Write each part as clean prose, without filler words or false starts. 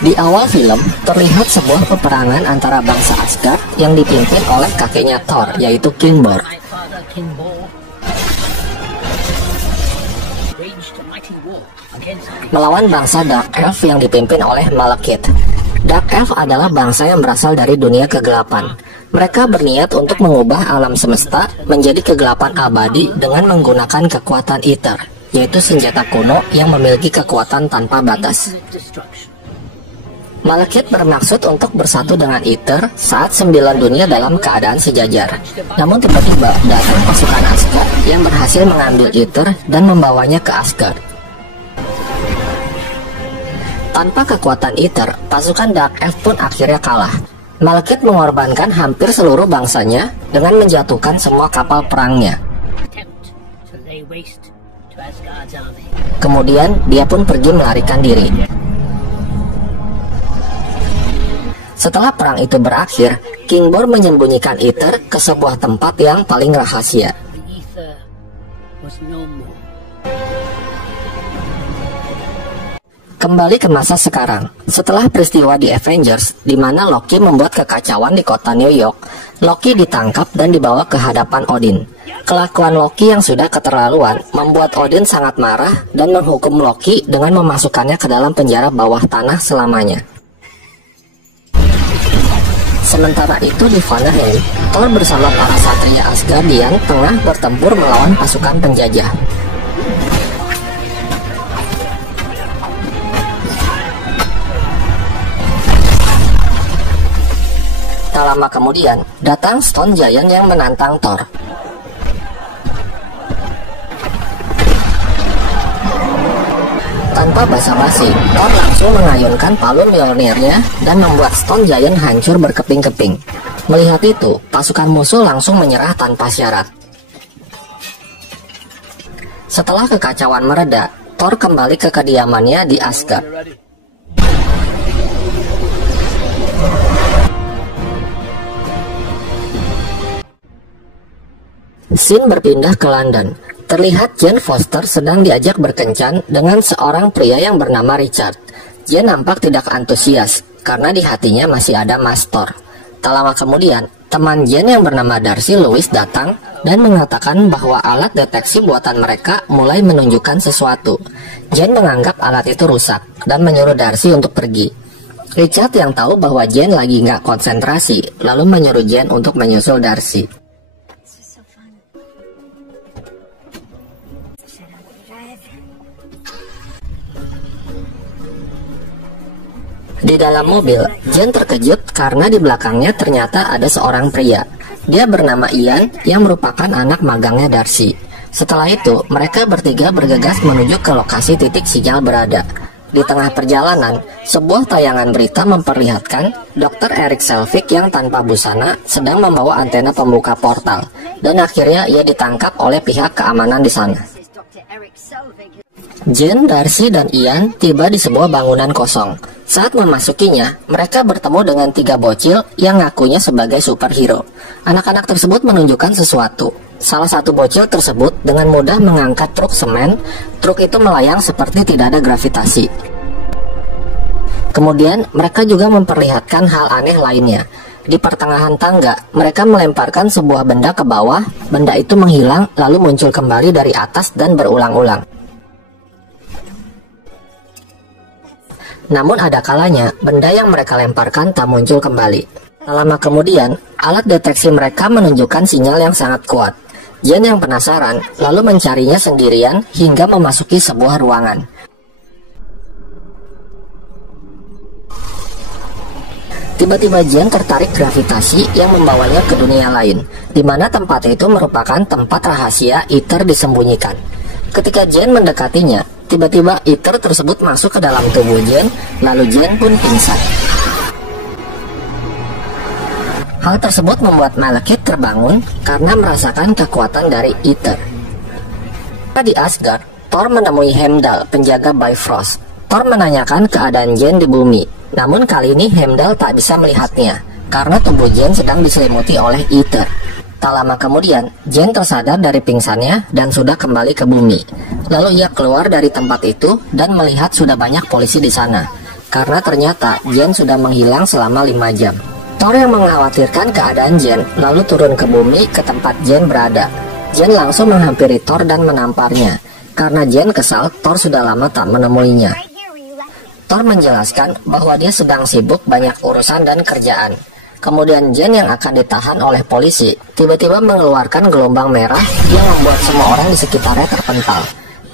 Di awal film, terlihat sebuah peperangan antara bangsa Asgard yang dipimpin oleh kakeknya Thor, yaitu King Bor, melawan bangsa Dark Elf yang dipimpin oleh Malekith. Dark Elf adalah bangsa yang berasal dari dunia kegelapan. Mereka berniat untuk mengubah alam semesta menjadi kegelapan abadi dengan menggunakan kekuatan Aether, yaitu senjata kuno yang memiliki kekuatan tanpa batas. Malekith bermaksud untuk bersatu dengan Aether saat 9 dunia dalam keadaan sejajar. Namun tiba-tiba datang pasukan Asgard yang berhasil mengambil Aether dan membawanya ke Asgard. Tanpa kekuatan Aether, pasukan Dark Elf pun akhirnya kalah. Malekith mengorbankan hampir seluruh bangsanya dengan menjatuhkan semua kapal perangnya. Kemudian dia pun pergi melarikan diri. Setelah perang itu berakhir, King Bor menyembunyikan Aether ke sebuah tempat yang paling rahasia. Kembali ke masa sekarang, setelah peristiwa di Avengers, di mana Loki membuat kekacauan di kota New York, Loki ditangkap dan dibawa ke hadapan Odin. Kelakuan Loki yang sudah keterlaluan membuat Odin sangat marah dan menghukum Loki dengan memasukkannya ke dalam penjara bawah tanah selamanya. Sementara itu di Valhalla, Thor bersama para satria Asgardian tengah bertempur melawan pasukan penjajah. Tak lama kemudian, datang Stone Giant yang menantang Thor. Tanpa basa-basi, Thor langsung mengayunkan palu Mjolnirnya dan membuat Stone Giant hancur berkeping-keping. Melihat itu, pasukan musuh langsung menyerah tanpa syarat. Setelah kekacauan mereda, Thor kembali ke kediamannya di Asgard. Scene berpindah ke London. Terlihat Jane Foster sedang diajak berkencan dengan seorang pria yang bernama Richard. Jane nampak tidak antusias karena di hatinya masih ada Mas Thor. Tak lama kemudian, teman Jane yang bernama Darcy Lewis datang dan mengatakan bahwa alat deteksi buatan mereka mulai menunjukkan sesuatu. Jane menganggap alat itu rusak dan menyuruh Darcy untuk pergi. Richard yang tahu bahwa Jane lagi nggak konsentrasi, lalu menyuruh Jane untuk menyusul Darcy. Di dalam mobil, Jane terkejut karena di belakangnya ternyata ada seorang pria. Dia bernama Ian yang merupakan anak magangnya Darcy. Setelah itu, mereka bertiga bergegas menuju ke lokasi titik sinyal berada. Di tengah perjalanan, sebuah tayangan berita memperlihatkan Dr. Erik Selvig yang tanpa busana sedang membawa antena pembuka portal, dan akhirnya ia ditangkap oleh pihak keamanan di sana. Jane, Darcy, dan Ian tiba di sebuah bangunan kosong. Saat memasukinya, mereka bertemu dengan 3 bocil yang ngakunya sebagai superhero. Anak-anak tersebut menunjukkan sesuatu. Salah satu bocil tersebut dengan mudah mengangkat truk semen. Truk itu melayang seperti tidak ada gravitasi. Kemudian, mereka juga memperlihatkan hal aneh lainnya. Di pertengahan tangga, mereka melemparkan sebuah benda ke bawah. Benda itu menghilang, lalu muncul kembali dari atas dan berulang-ulang. Namun ada kalanya, benda yang mereka lemparkan tak muncul kembali. Tak lama kemudian, alat deteksi mereka menunjukkan sinyal yang sangat kuat. Jane yang penasaran, lalu mencarinya sendirian hingga memasuki sebuah ruangan. Tiba-tiba Jane tertarik gravitasi yang membawanya ke dunia lain, di mana tempat itu merupakan tempat rahasia Aether disembunyikan. Ketika Jane mendekatinya, tiba-tiba Aether tersebut masuk ke dalam tubuh Jane, lalu Jane pun pingsan. Hal tersebut membuat Malekith terbangun karena merasakan kekuatan dari Aether. Di Asgard, Thor menemui Heimdall, penjaga Bifrost. Thor menanyakan keadaan Jane di bumi, namun kali ini Heimdall tak bisa melihatnya karena tubuh Jane sedang diselimuti oleh Aether. Tak lama kemudian, Jane tersadar dari pingsannya dan sudah kembali ke bumi. Lalu ia keluar dari tempat itu dan melihat sudah banyak polisi di sana. karena ternyata Jane sudah menghilang selama 5 jam. Thor yang mengkhawatirkan keadaan Jane lalu turun ke bumi ke tempat Jane berada. Jane langsung menghampiri Thor dan menamparnya. Karena Jane kesal, Thor sudah lama tak menemuinya. Thor menjelaskan bahwa dia sedang sibuk banyak urusan dan kerjaan. Kemudian Jane yang akan ditahan oleh polisi tiba-tiba mengeluarkan gelombang merah yang membuat semua orang di sekitarnya terpental.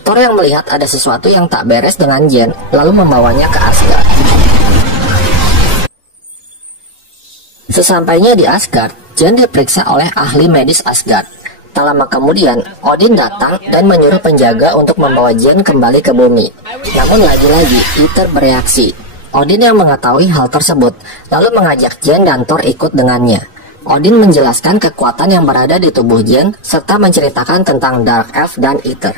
Thor yang melihat ada sesuatu yang tak beres dengan Jane lalu membawanya ke Asgard. Sesampainya di Asgard, Jane diperiksa oleh ahli medis Asgard. Tak lama kemudian, Odin datang dan menyuruh penjaga untuk membawa Jane kembali ke bumi. Namun lagi-lagi, Aether bereaksi. Odin yang mengetahui hal tersebut, lalu mengajak Jane dan Thor ikut dengannya. Odin menjelaskan kekuatan yang berada di tubuh Jane, serta menceritakan tentang Dark Elf dan Aether.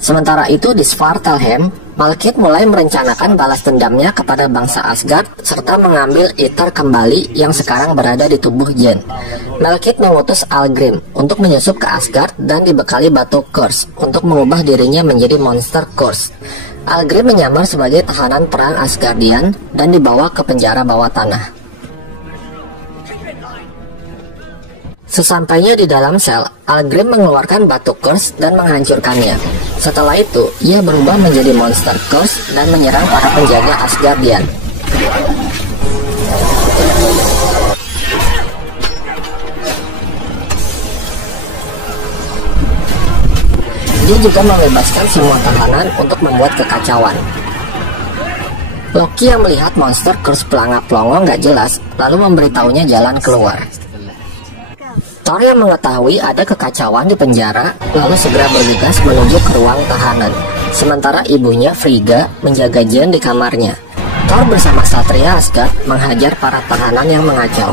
Sementara itu di Svartalfheim, Malekith mulai merencanakan balas dendamnya kepada bangsa Asgard serta mengambil Aether kembali yang sekarang berada di tubuh Jane. Malekith mengutus Algrim untuk menyusup ke Asgard dan dibekali batu Curse untuk mengubah dirinya menjadi monster Curse. Algrim menyamar sebagai tahanan perang Asgardian dan dibawa ke penjara bawah tanah. Sesampainya di dalam sel, Algrim mengeluarkan batu Curse dan menghancurkannya. Setelah itu, ia berubah menjadi monster Curse dan menyerang para penjaga Asgardian. Dia juga membebaskan semua tahanan untuk membuat kekacauan. Loki yang melihat monster Curse pelangap-pelongo nggak jelas, lalu memberitahunya jalan keluar. Thor yang mengetahui ada kekacauan di penjara, lalu segera bergegas menuju ke ruang tahanan. Sementara ibunya, Frigga, menjaga Jane di kamarnya. Thor bersama Satria Asgard menghajar para tahanan yang mengacau.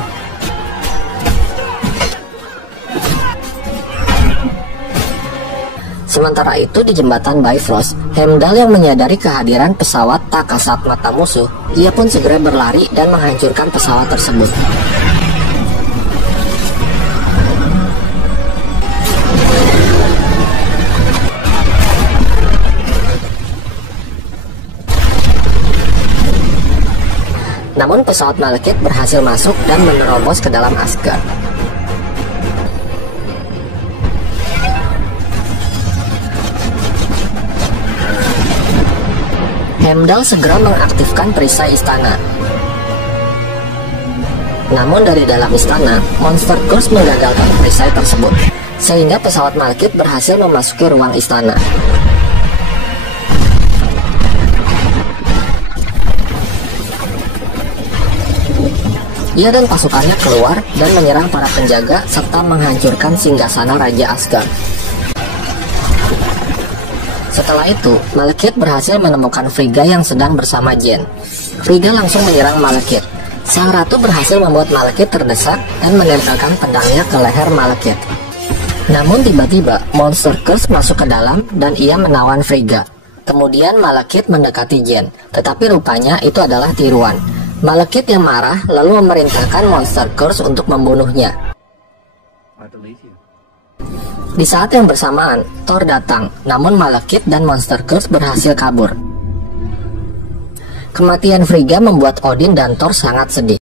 Sementara itu di jembatan Bifrost, Heimdall yang menyadari kehadiran pesawat tak kasat mata musuh, ia pun segera berlari dan menghancurkan pesawat tersebut. Namun pesawat Malekith berhasil masuk dan menerobos ke dalam Asgard. Heimdall segera mengaktifkan perisai istana. Namun dari dalam istana, monster Curse menggagalkan perisai tersebut, sehingga pesawat Malekith berhasil memasuki ruang istana. Ia dan pasukannya keluar dan menyerang para penjaga serta menghancurkan singgasana Raja Asgard. Setelah itu, Malekith berhasil menemukan Frigga yang sedang bersama Jane. Frigga langsung menyerang Malekith. Sang ratu berhasil membuat Malekith terdesak dan menempelkan pedangnya ke leher Malekith. Namun tiba-tiba, monster Curse masuk ke dalam dan ia menawan Frigga. Kemudian Malekith mendekati Jane, tetapi rupanya itu adalah tiruan. Malekith yang marah lalu memerintahkan monster Curse untuk membunuhnya. Di saat yang bersamaan, Thor datang, namun Malekith dan monster Curse berhasil kabur. Kematian Frigga membuat Odin dan Thor sangat sedih.